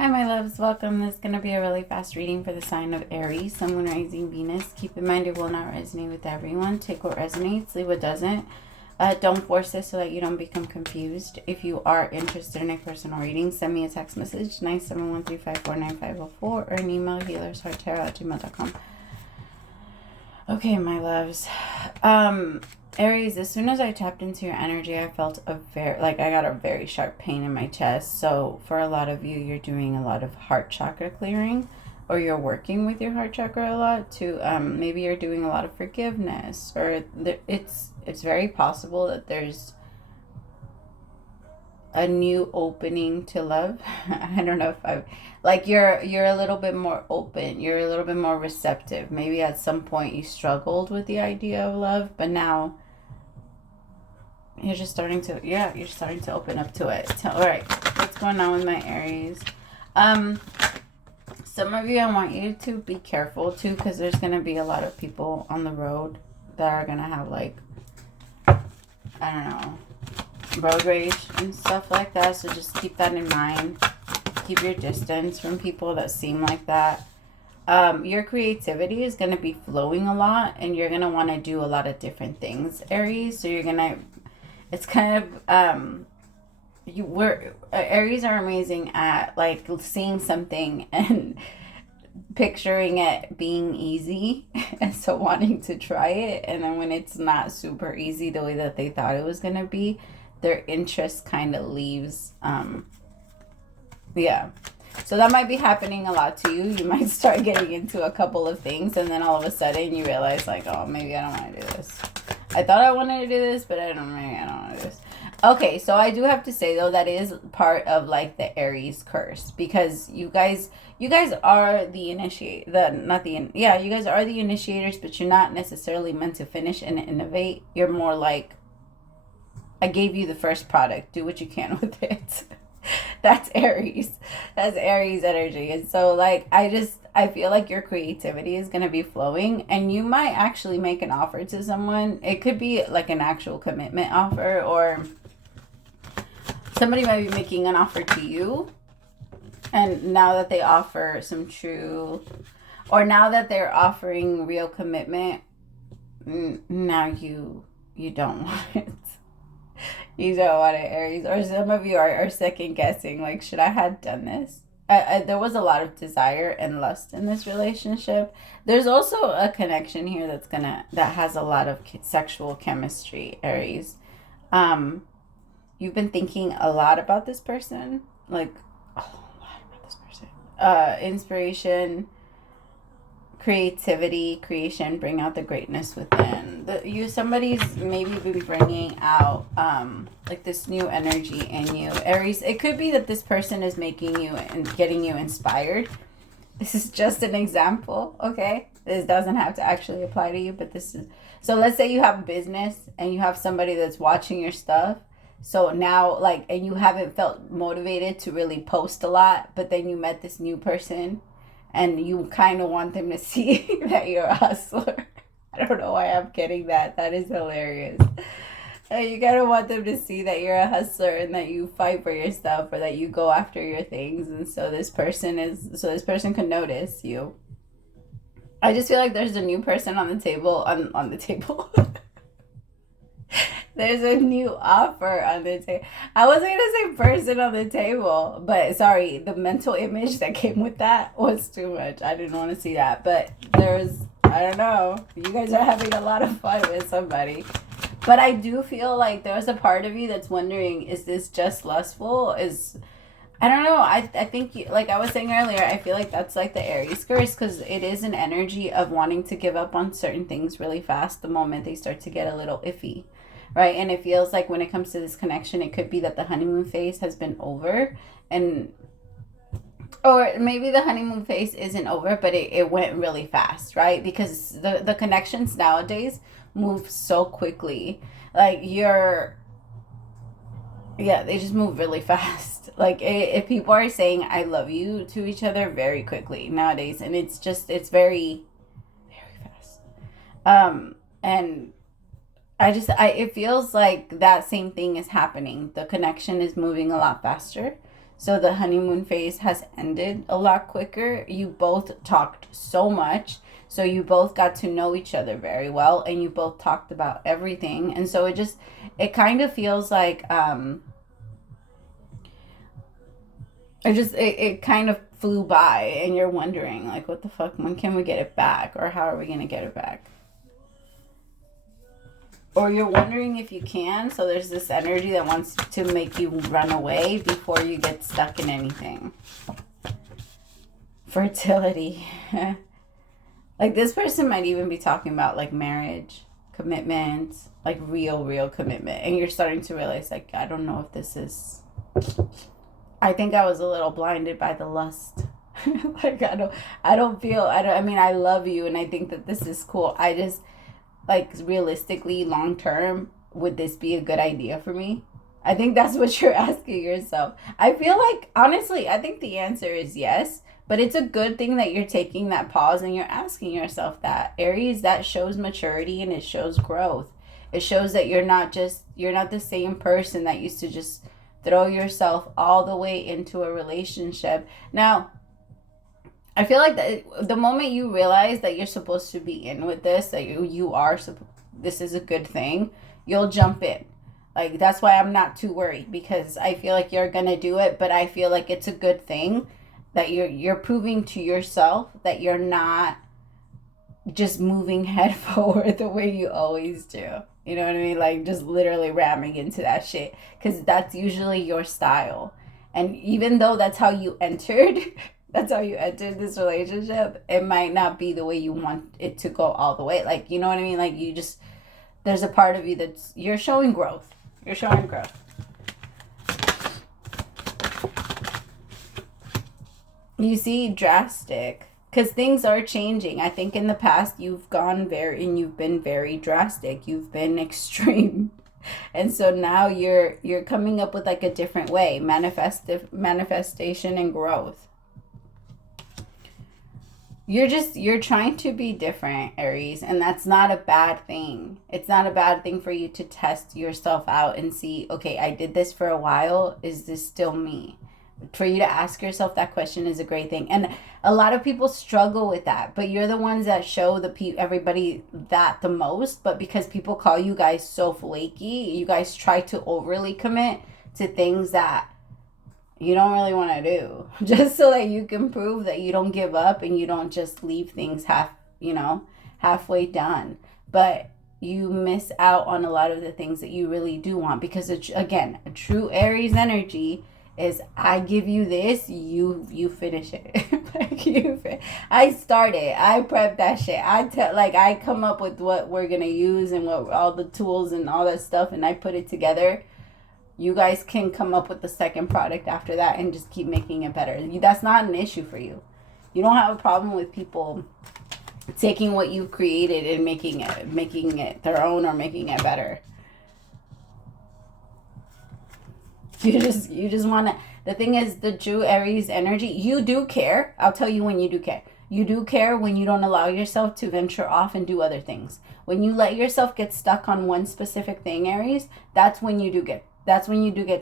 Hi, my loves. Welcome. This is going to be a really fast reading for the sign of Aries, Sun, Moon, Rising, Venus. Keep in mind it will not resonate with everyone. Take what resonates, leave what doesn't. Don't force this so that you don't become confused. If you are interested in a personal reading, send me a text message, 971-354-9504, or an email, HealersHeartTarot@gmail.com. Okay, my loves. Aries, as soon as I tapped into your energy, I felt I got a very sharp pain in my chest. So for a lot of you, you're doing a lot of heart chakra clearing, or you're working with your heart chakra a lot to, maybe you're doing a lot of forgiveness, or it's very possible that there's a new opening to love. I don't know if you're a little bit more open, you're a little bit more receptive. Maybe at some point you struggled with the idea of love, but now you're just starting to open up to it. All right, what's going on with my Aries? Some of you, I want you to be careful too, because there's going to be a lot of people on the road that are going to have, like, I don't know, road rage and stuff like that. So just keep that in mind. Keep your distance from people that seem like that. Your creativity is going to be flowing a lot, and you're going to want to do a lot of different things, Aries. So you're going to, it's kind of, Aries are amazing at, like, seeing something and picturing it being easy and so wanting to try it, and then when it's not super easy the way that they thought it was going to be, their interest kind of leaves. Yeah, so that might be happening a lot to you. You might start getting into a couple of things, and then all of a sudden you realize, like, oh, maybe I don't want to do this. I thought I wanted to do this, but maybe I don't want to do this. Okay, so I do have to say, though, that is part of, like, the Aries curse, because you guys are the you guys are the initiators, but you're not necessarily meant to finish and innovate. You're more like, I gave you the first product, do what you can with it. That's Aries. That's Aries energy. And so, like, I feel like your creativity is going to be flowing, and you might actually make an offer to someone. It could be like an actual commitment offer, or somebody might be making an offer to you, and now that they offer some true, or now that they're offering real commitment, now you don't want it. You don't want it, Aries. Or some of you are second guessing, like, should I have done this? There was a lot of desire and lust in this relationship. There's also a connection here that has a lot of sexual chemistry, Aries. You've been thinking a lot about this person, like, a lot about this person. Inspiration, creativity, creation, bring out the greatness within. Somebody's maybe been bringing out like this new energy in you, Aries. It could be that this person is making you and getting you inspired. This is just an example, okay? This doesn't have to actually apply to you, but this is, so let's say you have business and you have somebody that's watching your stuff. So now, like, and you haven't felt motivated to really post a lot, but then you met this new person and you kind of want them to see that you're a hustler. I don't know why I'm getting that. That is hilarious. You kind of want them to see that you're a hustler and that you fight for your stuff, or that you go after your things. And so this person can notice you. I just feel like there's a new person on the table, on the table. There's a new offer on the table. I wasn't going to say person on the table, but sorry, the mental image that came with that was too much. I didn't want to see that. But I don't know. You guys are having a lot of fun with somebody. But I do feel like there's a part of you that's wondering, is this just lustful? I don't know. I think, like I was saying earlier, I feel like that's like the Aries curse, because it is an energy of wanting to give up on certain things really fast the moment they start to get a little iffy. Right? And it feels like when it comes to this connection, it could be that the honeymoon phase has been over, or maybe the honeymoon phase isn't over, but it went really fast, right? Because the connections nowadays move so quickly. Like, they just move really fast. Like, if people are saying I love you to each other very quickly nowadays, and it's very, very fast. And it feels like that same thing is happening. The connection is moving a lot faster. So the honeymoon phase has ended a lot quicker. You both talked so much. So you both got to know each other very well, and you both talked about everything. And so it kind of feels like, it kind of flew by, and you're wondering, like, what the fuck, when can we get it back? Or how are we going to get it back? Or you're wondering if you can. So there's this energy that wants to make you run away before you get stuck in anything. Fertility. Like, this person might even be talking about, like, marriage, commitment, like real commitment. And you're starting to realize, like, I don't know if this is... I think I was a little blinded by the lust. Like, I mean, I love you, and I think that this is cool. I just, like, realistically, long term, would this be a good idea for me? I think that's what you're asking yourself. I feel like, honestly, I think the answer is yes. But it's a good thing that you're taking that pause and you're asking yourself that. Aries, that shows maturity and it shows growth. It shows that you're not the same person that used to just throw yourself all the way into a relationship. Now, I feel like that the moment you realize that you're supposed to be in with this, that this is a good thing, you'll jump in. Like, that's why I'm not too worried, because I feel like you're going to do it, but I feel like it's a good thing that you're proving to yourself that you're not just moving head forward the way you always do. You know what I mean? Like, just literally ramming into that shit. Because that's usually your style. And even though that's how you entered this relationship, it might not be the way you want it to go all the way. Like, you know what I mean? Like, there's a part of you you're showing growth. You're showing growth. You see, drastic, because things are changing. I think in the past you've been very drastic. You've been extreme. And so now you're coming up with, like, a different way, manifestation and growth. You're trying to be different, Aries, and that's not a bad thing. It's not a bad thing for you to test yourself out and see, okay, I did this for a while. Is this still me? For you to ask yourself that question is a great thing. And a lot of people struggle with that, but you're the ones that show everybody that the most. But because people call you guys so flaky, you guys try to overly commit to things that you don't really want to do, just so that you can prove that you don't give up and you don't just leave things halfway done. But you miss out on a lot of the things that you really do want, because again, a true Aries energy is, I give you this, you finish it. I start it. I prep that shit. I come up with what we're gonna use and what all the tools and all that stuff, and I put it together. You guys can come up with the second product after that and just keep making it better. That's not an issue for you. You don't have a problem with people taking what you've created and making it their own or making it better. You just want to, the thing is, the true Aries energy, you do care. I'll tell you when you do care. You do care when you don't allow yourself to venture off and do other things. When you let yourself get stuck on one specific thing, Aries, that's when you do get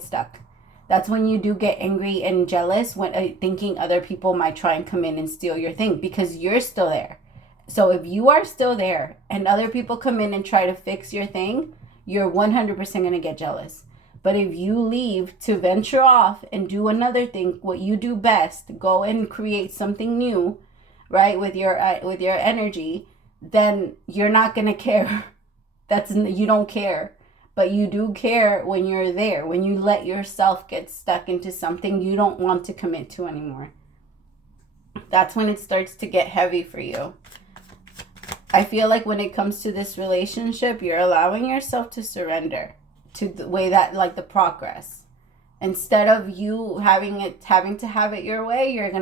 stuck. That's when you do get angry and jealous, when thinking other people might try and come in and steal your thing, because you're still there. So if you are still there and other people come in and try to fix your thing, you're 100% going to get jealous. But if you leave to venture off and do another thing, what you do best, go and create something new, right, with your energy, then you're not going to care. You don't care. But you do care when you're there, when you let yourself get stuck into something you don't want to commit to anymore. That's when it starts to get heavy for you. I feel like when it comes to this relationship, you're allowing yourself to surrender to the way that, like, the progress. Instead of you having to have it your way, you're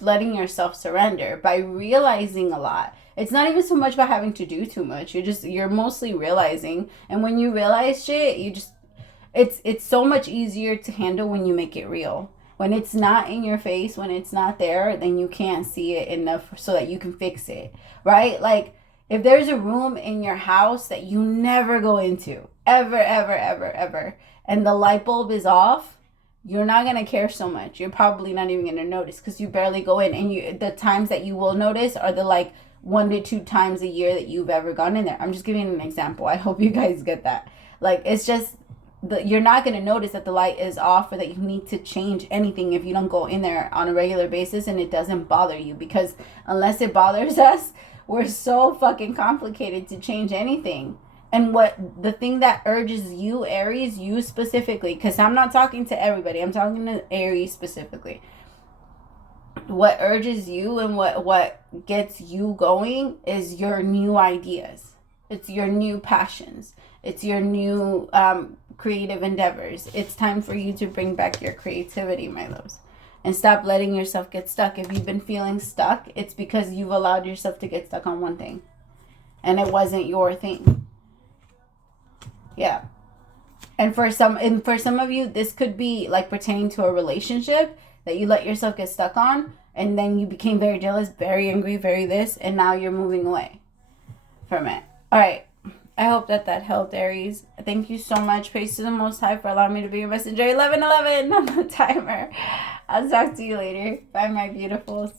letting yourself surrender by realizing a lot. It's not even so much about having to do too much. You're mostly realizing. And when you realize shit, it's so much easier to handle when you make it real. When it's not in your face, when it's not there, then you can't see it enough so that you can fix it, right? Like, if there's a room in your house that you never go into, ever, and the light bulb is off, you're not going to care so much. You're probably not even going to notice because you barely go in. And the times that you will notice are the like 1 to 2 times a year that you've ever gone in there. I'm just giving an example. I hope you guys get that. Like, it's just, you're not going to notice that the light is off or that you need to change anything if you don't go in there on a regular basis and it doesn't bother you. Because unless it bothers us, we're so fucking complicated to change anything. And what the thing that urges you, Aries, you specifically, because I'm not talking to everybody, I'm talking to Aries specifically. What urges you and what gets you going is your new ideas. It's your new passions. It's your new creative endeavors. It's time for you to bring back your creativity, my loves. And stop letting yourself get stuck. If you've been feeling stuck, it's because you've allowed yourself to get stuck on one thing. And it wasn't your thing. Yeah. And for some of you, this could be like pertaining to a relationship that you let yourself get stuck on, and then you became very jealous, very angry, very this, and now you're moving away from it. All right. I hope that helped, Aries. Thank you so much. Praise to the Most High for allowing me to be your messenger. 11:11 on the timer. I'll talk to you later. Bye, my beautifuls.